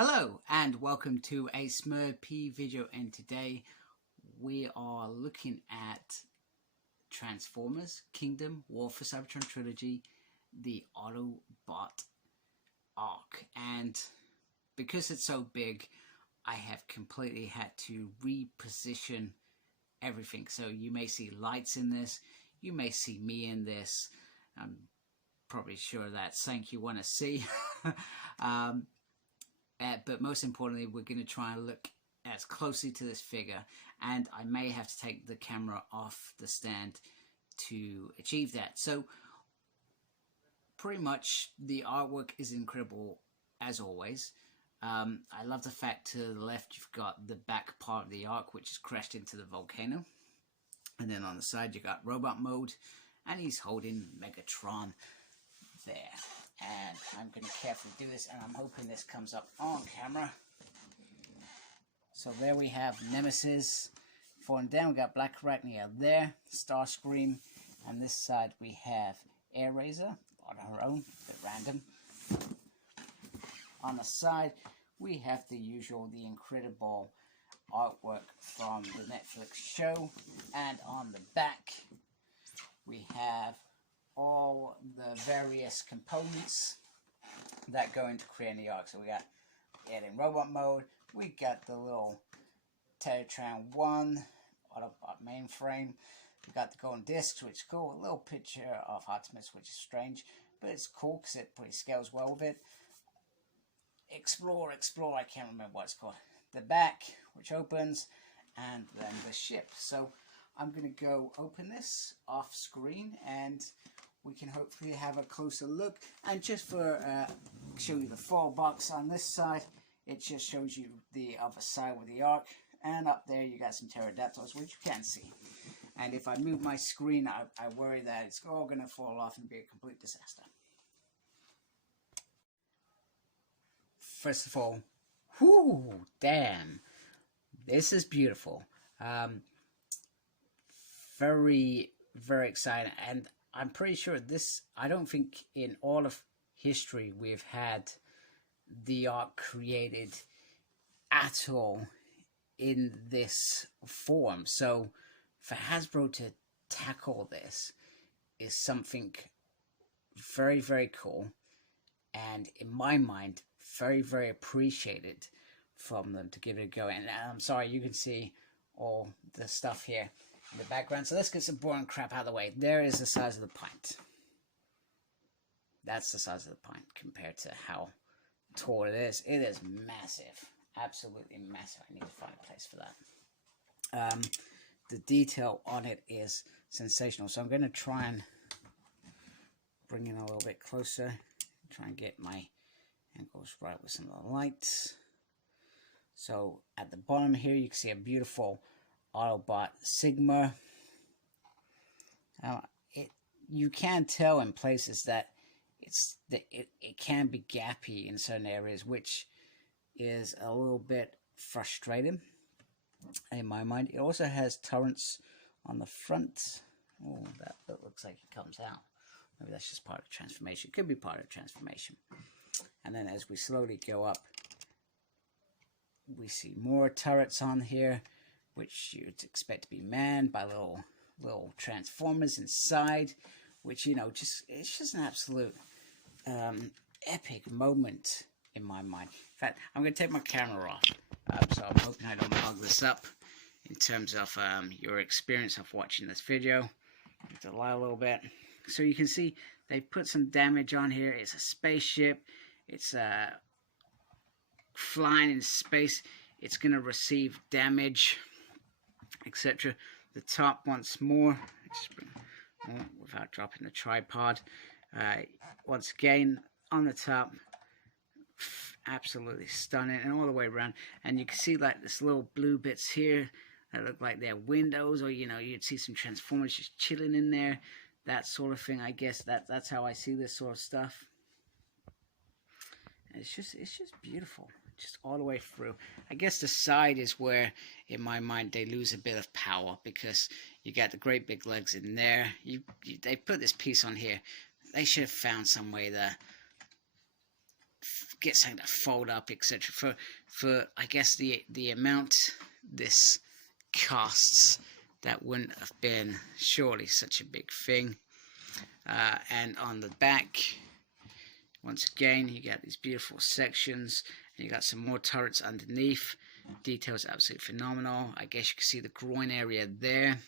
Hello and welcome to a Smurp video, and today we are looking at Transformers Kingdom War for Cybertron Trilogy, the Autobot arc. And because it's so big, I have completely had to reposition everything. So you may see lights in this, you may see me in this. I'm probably sure that's something you want to see. But most importantly, we're going to try and look as closely to this figure, and I may have to take the camera off the stand to achieve that. So pretty much the artwork is incredible as always. I love the fact to the left you've got the back part of the arc, which is crashed into the volcano, and then on the side you got robot mode, and he's holding Megatron there. And I'm going to carefully do this, and I'm hoping this comes up on camera. So there we have Nemesis falling down. We got Black Arachnia there, Starscream, and this side we have Airazor on her own, a bit random. On the side we have the usual, the incredible artwork from the Netflix show, and on the back we have all the various components that go into creating the arc. So we got it in robot mode, we got the little Cybertron 1 Autobot Mainframe, we got the golden discs, which is cool, a little picture of Optimus, which is strange, but it's cool because it pretty scales well with it. Explore, I can't remember what it's called. The back, which opens, and then the ship. So I'm going to go open this off screen, and we can hopefully have a closer look. And just for show you the full box on this side, it just shows you the other side with the arc, and up there you got some pterodactyls, which you can't see. And if I move my screen, I worry that it's all going to fall off and be a complete disaster. First of all, whoo, damn, this is beautiful. Very, very exciting, and I'm pretty sure this, I don't think in all of history we've had the arc created at all in this form. So for Hasbro to tackle this is something very, very cool, and in my mind very, very appreciated from them to give it a go. And I'm sorry, you can see all the stuff here in the background. So let's get some boring crap out of the way. There is the size of the pint. That's the size of the pint compared to how tall it is. It is massive. Absolutely massive. I need to find a place for that. The detail on it is sensational. So I'm going to try and bring it a little bit closer. Try and get my angles right with some of the lights. So at the bottom here you can see a beautiful Autobot Sigma. You can tell in places that it can be gappy in certain areas, which is a little bit frustrating in my mind. It also has turrets on the front. Oh, that looks like it comes out. Maybe that's just part of the transformation. It could be part of the transformation. And then as we slowly go up, we see more turrets on here, which you'd expect to be manned by little transformers inside, which, you know, it's just an absolute epic moment in my mind. In fact, I'm going to take my camera off, so I'm hoping I don't mug this up in terms of your experience of watching this video. I have to lie a little bit. So you can see they put some damage on here. It's a spaceship. It's flying in space. It's going to receive damage, etc. The top once more, just bring more without dropping the tripod. Once again on the top, absolutely stunning, and all the way around. And you can see like this little blue bits here that look like they're windows, or, you know, you'd see some transformers just chilling in there, that sort of thing. I guess that's how I see this sort of stuff. And it's just beautiful, just all the way through. I guess the side is where, in my mind, they lose a bit of power, because you got the great big legs in there. They put this piece on here. They should have found some way to get something to fold up, etc. For I guess the amount this costs, that wouldn't have been surely such a big thing. And on the back, once again, you got these beautiful sections, and you got some more turrets underneath. Details absolutely phenomenal. I guess you can see the groin area there.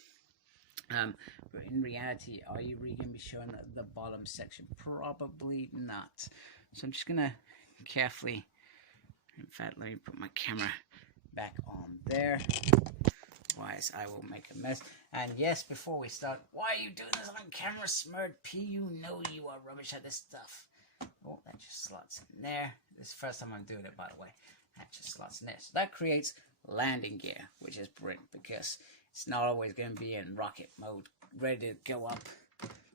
But in reality, are you really going to be showing the bottom section? Probably not. So I'm just going to carefully, in fact, let me put my camera back on there. Otherwise, I will make a mess. And yes, before we start, why are you doing this on camera, Smurd P? You know you are rubbish at this stuff. Oh, that just slots in there. This is the first time I'm doing it, by the way. That just slots in there. So that creates landing gear, which is brilliant because it's not always going to be in rocket mode, ready to go up.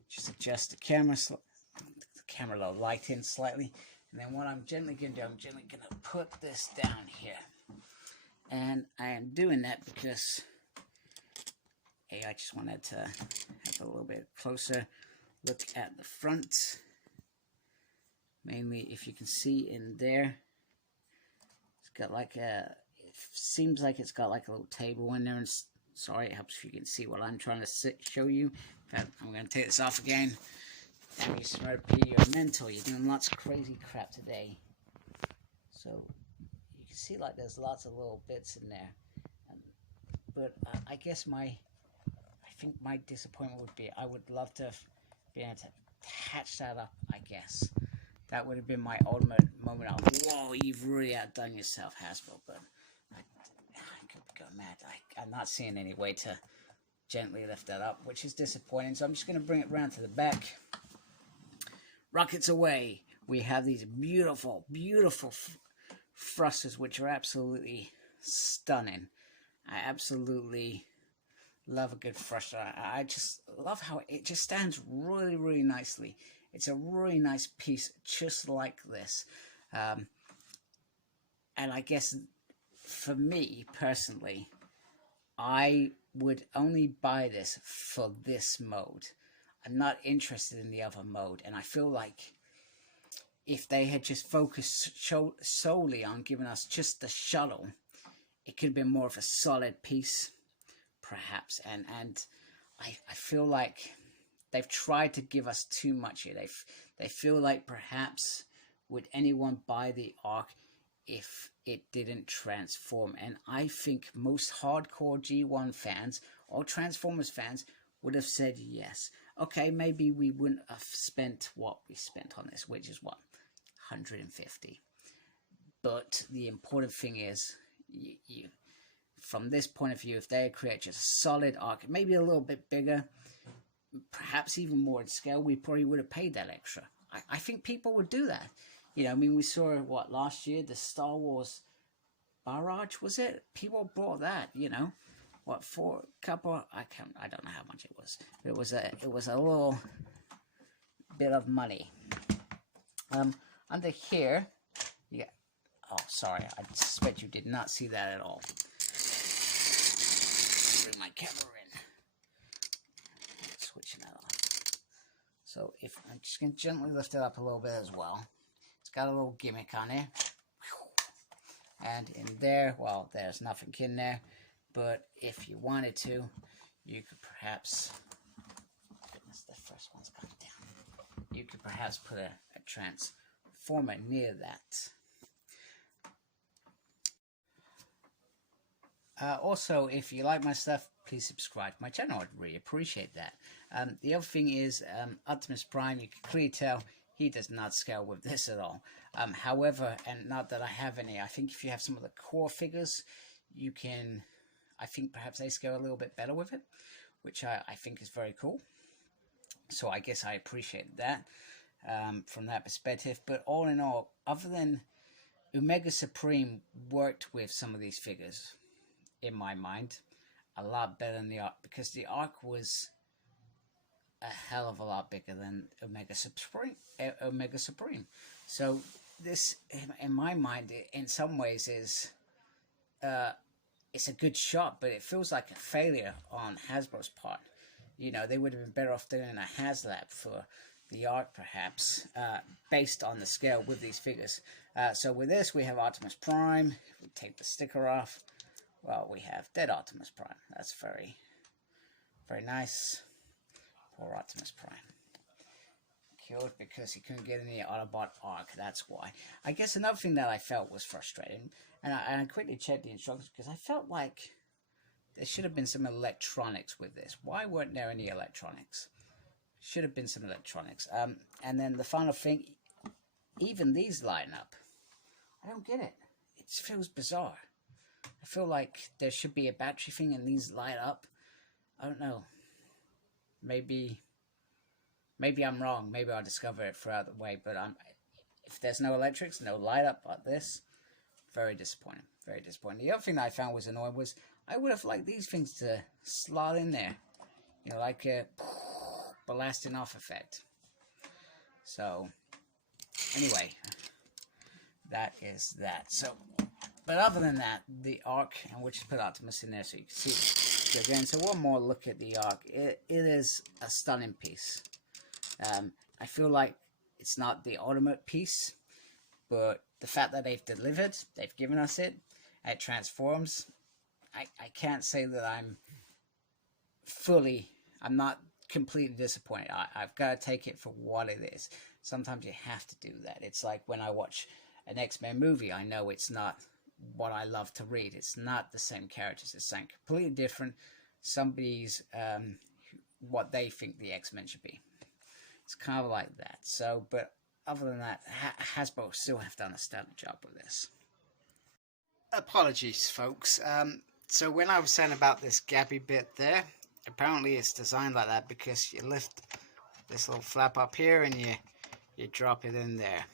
Just adjust the camera light in slightly. And then what I'm gently going to do, I'm gently going to put this down here. And I am doing that because I just wanted to have a little bit closer look at the front. Mainly, if you can see in there, it's got like a, it seems like it's got like a little table in there. And sorry, it helps if you can see what I'm trying to show you. In fact, I'm going to take this off again. Damn you, Smurd P, you're mental. You're doing lots of crazy crap today. So you can see like there's lots of little bits in there. But I guess I think my disappointment would be, I would love to be able to hatch that up, I guess. That would have been my ultimate moment of, whoa, you've really outdone yourself, Hasbro. But I could go mad. I'm not seeing any way to gently lift that up, which is disappointing. So I'm just going to bring it around to the back. Rockets away. We have these beautiful, beautiful thrusters, which are absolutely stunning. I absolutely love a good thruster. I just love how it just stands really, really nicely. It's a really nice piece, just like this. And I guess for me, personally, I would only buy this for this mode. I'm not interested in the other mode. And I feel like if they had just focused solely on giving us just the shuttle, it could have been more of a solid piece, perhaps. And I feel like they've tried to give us too much here. They feel like perhaps would anyone buy the Ark if it didn't transform? And I think most hardcore G1 fans or Transformers fans would have said yes. Okay, maybe we wouldn't have spent what we spent on this, which is what, 150. But the important thing is, you from this point of view, if they create just a solid Ark, maybe a little bit bigger, perhaps even more in scale, we probably would have paid that extra. I think people would do that. You know, I mean, we saw, what, last year, the Star Wars Barrage, was it? People bought that, you know. What, for a couple, I don't know how much it was. But it was a little bit of money. Under here, you got, oh, sorry, I suspect you did not see that at all. Bring my camera in. Switching that off. So if I'm just going to gently lift it up a little bit as well. It's got a little gimmick on it. And in there, well, there's nothing in there. But if you wanted to, you could perhaps, goodness, the first one's gone down. You could perhaps put a transformer near that. Also, if you like my stuff, please subscribe to my channel. I'd really appreciate that. The other thing is, Optimus Prime, you can clearly tell he does not scale with this at all. However, and not that I have any, I think if you have some of the core figures, you can, I think perhaps they scale a little bit better with it, which I think is very cool. So I guess I appreciate that from that perspective. But all in all, other than Omega Supreme worked with some of these figures, in my mind, a lot better than the Ark, because the Ark was a hell of a lot bigger than Omega Supreme. So this, in my mind, in some ways is it's a good shot, but it feels like a failure on Hasbro's part. You know, they would have been better off doing a HasLab for the Ark, perhaps, based on the scale with these figures. So with this, we have Optimus Prime. If we take the sticker off, well, we have dead Optimus Prime. That's very, very nice. Poor Optimus Prime. Killed because he couldn't get any Autobot arc. That's why. I guess another thing that I felt was frustrating, and I quickly checked the instructions because I felt like there should have been some electronics with this. Why weren't there any electronics? Should have been some electronics. And then the final thing, even these line up. I don't get it. It feels bizarre. I feel like there should be a battery thing and these light up. I don't know. Maybe I'm wrong. Maybe I'll discover it throughout the way. But if there's no electrics, no light up like this, very disappointing. Very disappointing. The other thing that I found was annoying was I would have liked these things to slot in there. You know, like a blasting off effect. So, anyway, that is that. So, but other than that, the arc, and we'll just put Optimus in there so you can see it again. So one more look at the arc. It is a stunning piece. I feel like it's not the ultimate piece, but the fact that they've delivered, they've given us it, it transforms. I can't say that I'm not completely disappointed. I've got to take it for what it is. Sometimes you have to do that. It's like when I watch an X-Men movie, I know it's not what I love to read. It's not the same characters. It's something completely different. Somebody's what they think the X-Men should be. It's kind of like that. So, but other than that, Hasbro still have done a stellar job with this. Apologies, folks. So when I was saying about this gappy bit there, apparently it's designed like that because you lift this little flap up here and you drop it in there.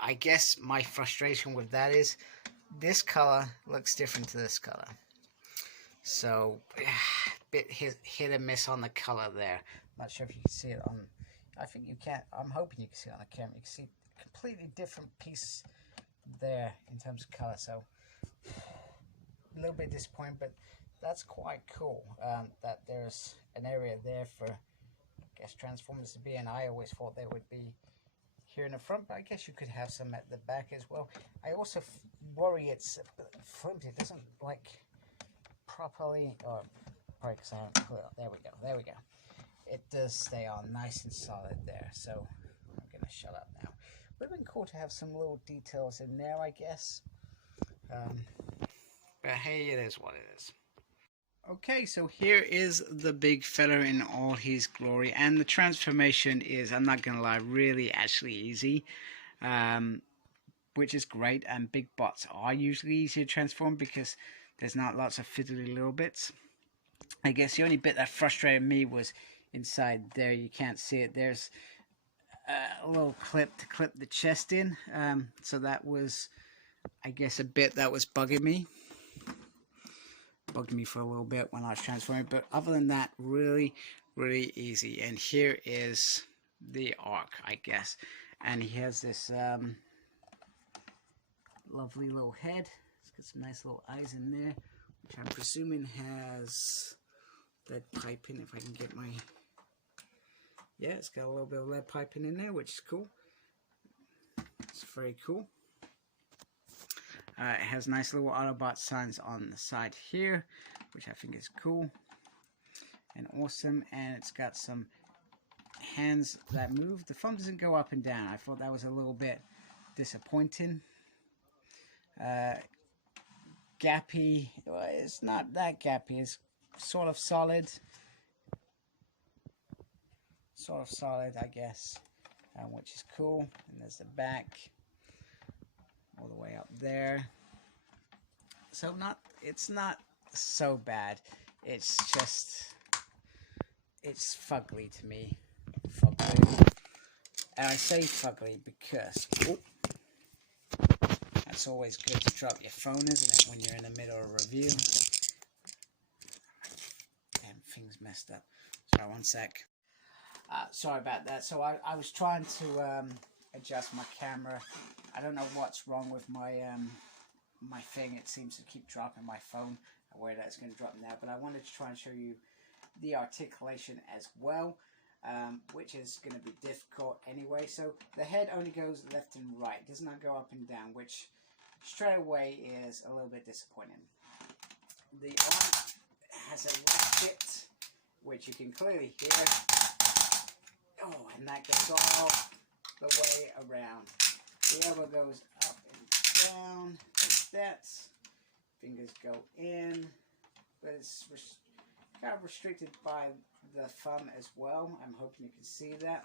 I guess my frustration with that is this color looks different to this color. So, bit hit and miss on the color there. Not sure if you can see it on, I think you can. I'm hoping you can see it on the camera. You can see a completely different piece there in terms of color. So, a little bit disappointed, but that's quite cool. That there's an area there for, I guess, Transformers to be, and I always thought they would be here in the front, but I guess you could have some at the back as well. I also worry it's flimsy. It doesn't like properly, or probably because I haven't put it up. There we go. It does stay on nice and solid there. So I'm gonna shut up now. Would have been cool to have some little details in there, I guess. But hey, it is what it is. Okay, so here is the big fella in all his glory, and the transformation is, I'm not gonna lie, really actually easy, which is great. And big bots are usually easier to transform because there's not lots of fiddly little bits. I guess the only bit that frustrated me was inside there. You can't see it. There's a little clip to clip the chest in, so that was, I guess, a bit that was bugging me for a little bit when I was transforming. But other than that, really easy. And here is the arc, I guess, and he has this lovely little head. It's got some nice little eyes in there, which I'm presuming has lead piping. If I can get my, yeah, it's got a little bit of lead piping in there, which is cool. It's very cool. It has nice little Autobot signs on the side here, which I think is cool and awesome. And it's got some hands that move. The thumb doesn't go up and down. I thought that was a little bit disappointing. Gappy, well, it's not that gappy. It's sort of solid, I guess, which is cool. And there's the back all the way up there. So it's not so bad. It's just, it's fugly to me. Fugly. And I say fugly because that's always good to drop your phone, isn't it, when you're in the middle of a review. Damn, things messed up. Sorry, one sec. Sorry about that. So I was trying to adjust my camera. I don't know what's wrong with my my thing. It seems to keep dropping my phone. I'm worried that it's going to drop now, but I wanted to try and show you the articulation as well. which is going to be difficult anyway. So the head only goes left and right, does not go up and down, which straight away is a little bit disappointing. The arm has a ratchet, which you can clearly hear. Oh, and that goes all the way around. The elbow goes up and down like that. Fingers go in, but it's kind of restricted by the thumb as well. I'm hoping you can see that.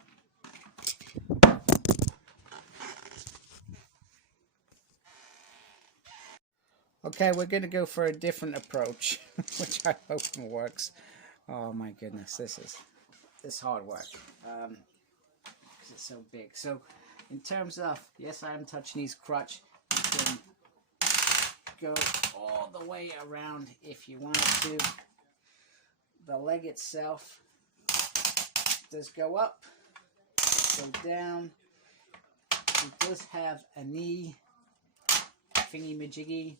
Okay, we're going to go for a different approach, which I hope works. Oh my goodness, this is hard work, because it's so big. So in terms of, yes, I am touching his crutch. You can go all the way around if you wanted to. The leg itself does go up, go down. It does have a knee thingy-majiggy,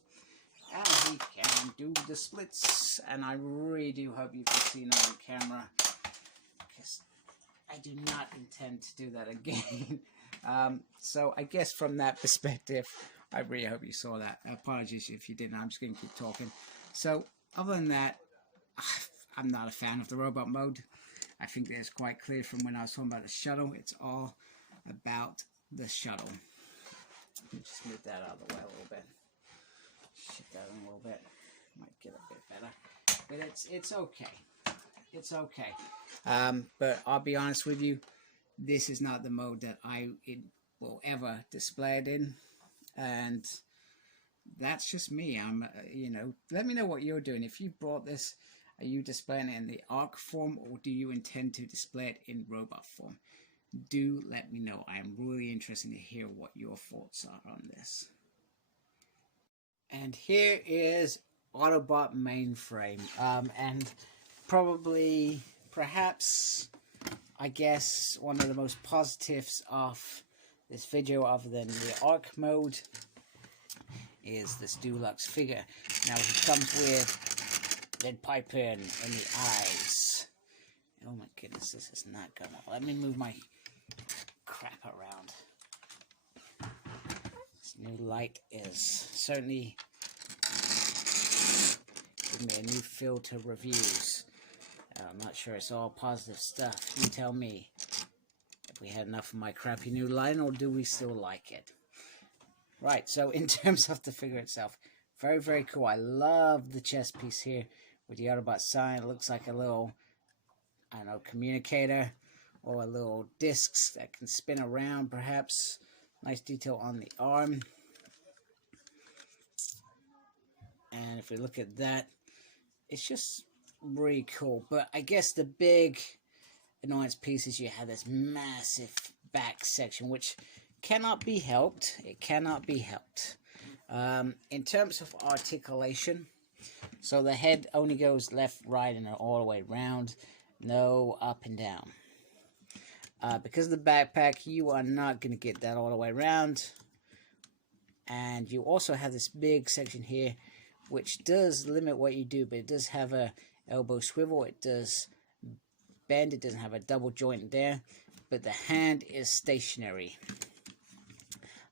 and he can do the splits. And I really do hope you can see it on camera, because I do not intend to do that again. So I guess from that perspective, I really hope you saw that. Apologies if you didn't. I'm just going to keep talking. So other than that, I'm not a fan of the robot mode. I think that's quite clear from when I was talking about the shuttle. It's all about the shuttle. Let me just move that out of the way a little bit. Shift that in a little bit. Might get a bit better. But it's okay. It's okay. But I'll be honest with you, this is not the mode that I will ever display it in. And that's just me. I'm, you know, let me know what you're doing. If you brought this, are you displaying it in the ARC form, or do you intend to display it in robot form? Do let me know. I'm really interested to hear what your thoughts are on this. And here is Autobot Mainframe. And probably, perhaps, I guess, one of the most positives of this video, other than the ARC mode, is this deluxe figure. Now, he comes with lead pipe in the eyes. Oh my goodness, this is not gonna... Let me move my crap around. This new light is certainly giving me a new feel to reviews. I'm not sure it's all positive stuff. You tell me if we had enough of my crappy new light, or do we still like it? Right, so in terms of the figure itself, very, very cool. I love the chest piece here with the Autobot sign. It looks like a little, I don't know, communicator, or a little discs that can spin around, perhaps. Nice detail on the arm. And if we look at that, it's just really cool. But I guess the big annoyance piece is you have this massive back section, which cannot be helped. It cannot be helped. In terms of articulation, so the head only goes left, right, and all the way around. No up and down. Because of the backpack, you are not going to get that all the way around. And you also have this big section here, which does limit what you do, but it does have a elbow swivel. It does bend. It doesn't have a double joint there, but the hand is stationary.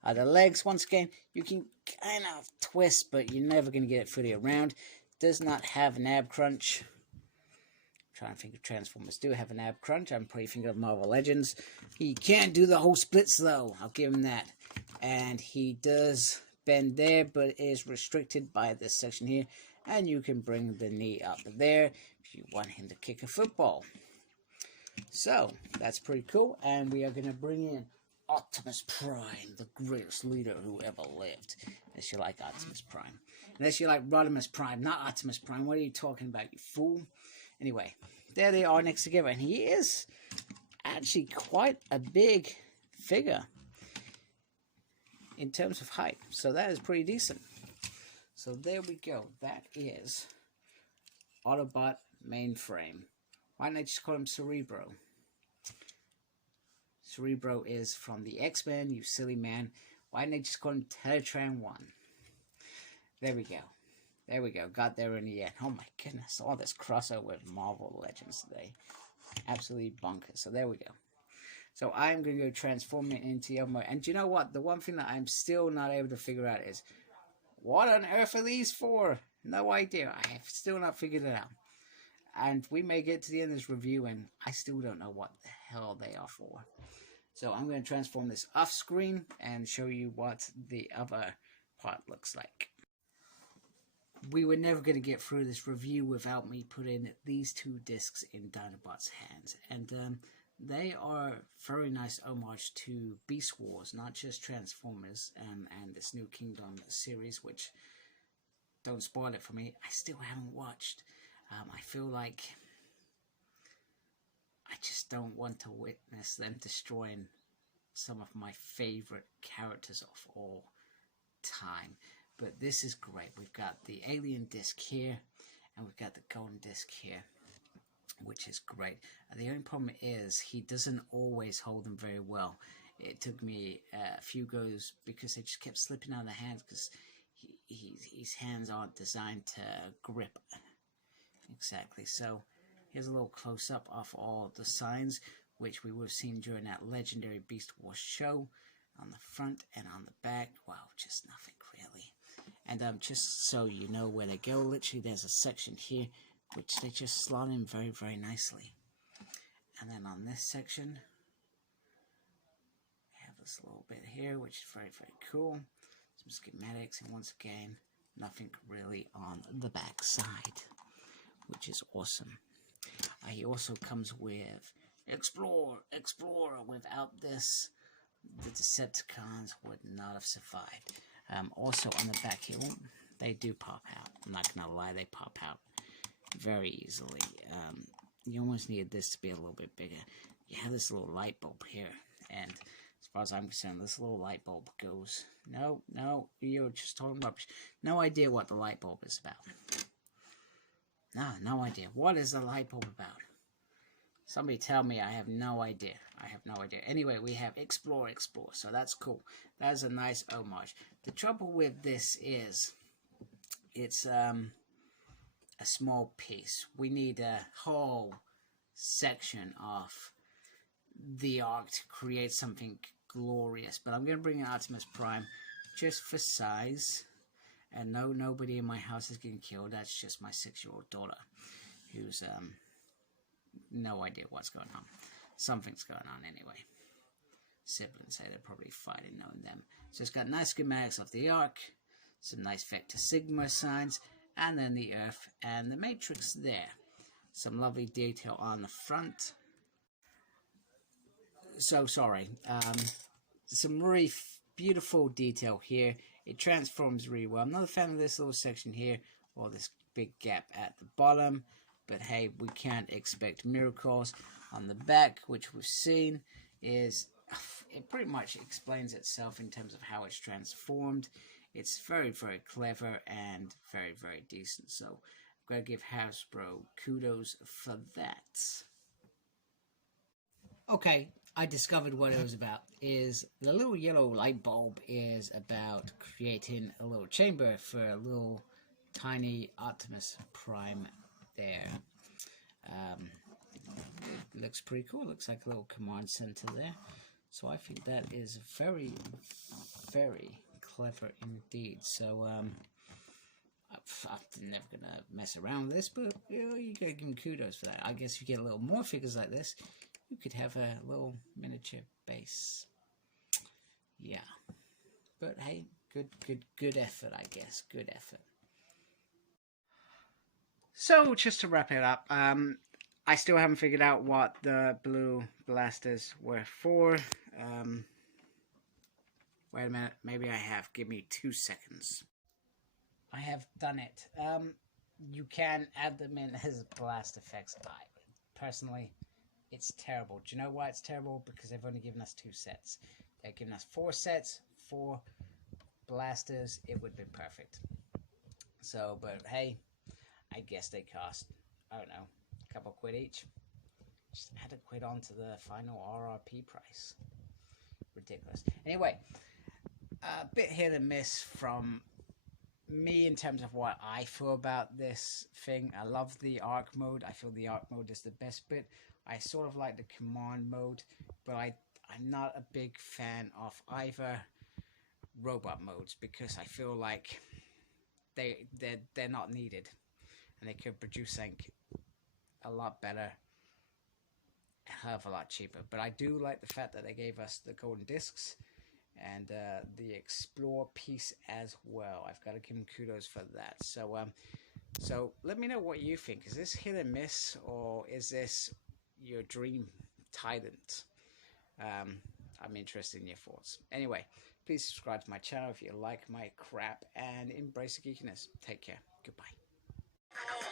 The legs, once again, you can kind of twist, but you're never going to get it fully around. Does not have an ab crunch. I'm trying to think of Transformers do have an ab crunch. I'm pretty thinking of Marvel Legends. He can't do the whole splits, though. I'll give him that. And he does bend there, but is restricted by this section here. And you can bring the knee up there if you want him to kick a football. So, that's pretty cool. And we are going to bring in Optimus Prime, the greatest leader who ever lived. Unless you like Optimus Prime. Unless you like Rodimus Prime, not Optimus Prime. What are you talking about, you fool? Anyway, there they are next together. And he is actually quite a big figure in terms of height. So that is pretty decent. So there we go. That is Autobot Mainframe. Why don't I just call him Cerebro? Cerebro is from the X-Men, you silly man. Why didn't they just call him Teletran 1? There we go. There we go. Got there in the end. Oh my goodness. All this crossover with Marvel Legends today. Absolutely bonkers. So there we go. So I'm going to go transform it into the other mode. And do you know what? The one thing that I'm still not able to figure out is, what on earth are these for? No idea. I have still not figured it out. And we may get to the end of this review and I still don't know what the hell they are for. So I'm going to transform this off screen and show you what the other part looks like. We were never going to get through this review without me putting these two discs in Dinobot's hands. And they are very nice homage to Beast Wars, not just Transformers and this New Kingdom series, which, don't spoil it for me, I still haven't watched. I feel like I just don't want to witness them destroying some of my favorite characters of all time. But this is great. We've got the alien disc here, and we've got the golden disc here, which is great. The only problem is he doesn't always hold them very well. It took me a few goes because they just kept slipping out of the hands because his hands aren't designed to grip. Exactly. So here's a little close-up of all the signs, which we would have seen during that legendary Beast Wars show, on the front and on the back. Wow, just nothing really. And just so you know where they go, literally there's a section here which they just slot in very, very nicely. And then on this section, we have this little bit here, which is very, very cool. Some schematics, and once again, nothing really on the back side, which is awesome. He also comes with Explore. Without this, the Decepticons would not have survived. Also on the back here, they do pop out. I'm not gonna lie, they pop out very easily. You almost need this to be a little bit bigger. You have this little light bulb here, and as far as I'm concerned, this little light bulb goes. No, you're just talking rubbish. No idea what the light bulb is about. No idea. What is the light bulb about? Somebody tell me. I have no idea. Anyway, we have Explore. So that's cool. That is a nice homage. The trouble with this is, it's a small piece. We need a whole section of the arc to create something glorious. But I'm going to bring in Optimus Prime just for size. And no, nobody in my house is getting killed. That's just my 6-year-old daughter, who's no idea what's going on. Something's going on anyway. Siblings say they're probably fighting, knowing them. So it's got nice schematics of the arc, some nice Vector Sigma signs, and then the Earth and the Matrix there. Some lovely detail on the front. So sorry. Some really beautiful detail here. It transforms really well. I'm not a fan of this little section here, or this big gap at the bottom. But hey, we can't expect miracles. On the back, which we've seen, is it pretty much explains itself in terms of how it's transformed. It's very, very clever and very, very decent. So I'm going to give Hasbro kudos for that. Okay, I discovered what it was about. Is the little yellow light bulb is about creating a little chamber for a little tiny Optimus Prime there. It looks pretty cool. Looks like a little command center there. So I think that is very, very clever indeed. So I'm never gonna mess around with this, but you gotta give him kudos for that. I guess if you get a little more figures like this, you could have a little miniature base. Yeah, but hey, good effort, I guess. Good effort. So just to wrap it up, I still haven't figured out what the blue blasters were for. Wait a minute, maybe I have. Give me 2 seconds. I have done it. You can add them in as blast effects. Personally, it's terrible. Do you know why it's terrible? Because they've only given us 2 sets. They've given us 4 sets, 4 blasters. It would be perfect. So, but hey, I guess they cost, I don't know, a couple quid each. Just add a quid onto the final RRP price. Ridiculous. Anyway, a bit hit and miss from me in terms of what I feel about this thing. I love the arc mode. I feel the arc mode is the best bit. I sort of like the command mode, but I'm not a big fan of either robot modes because I feel like they're not needed, and they could produce something a lot better, a hell of a lot cheaper. But I do like the fact that they gave us the golden discs and the explore piece as well. I've got to give them kudos for that. So let me know what you think. Is this hit and miss, or is this your dream Titan? I'm interested in your thoughts. Anyway, please subscribe to my channel if you like my crap, and embrace the geekiness. Take care. Goodbye.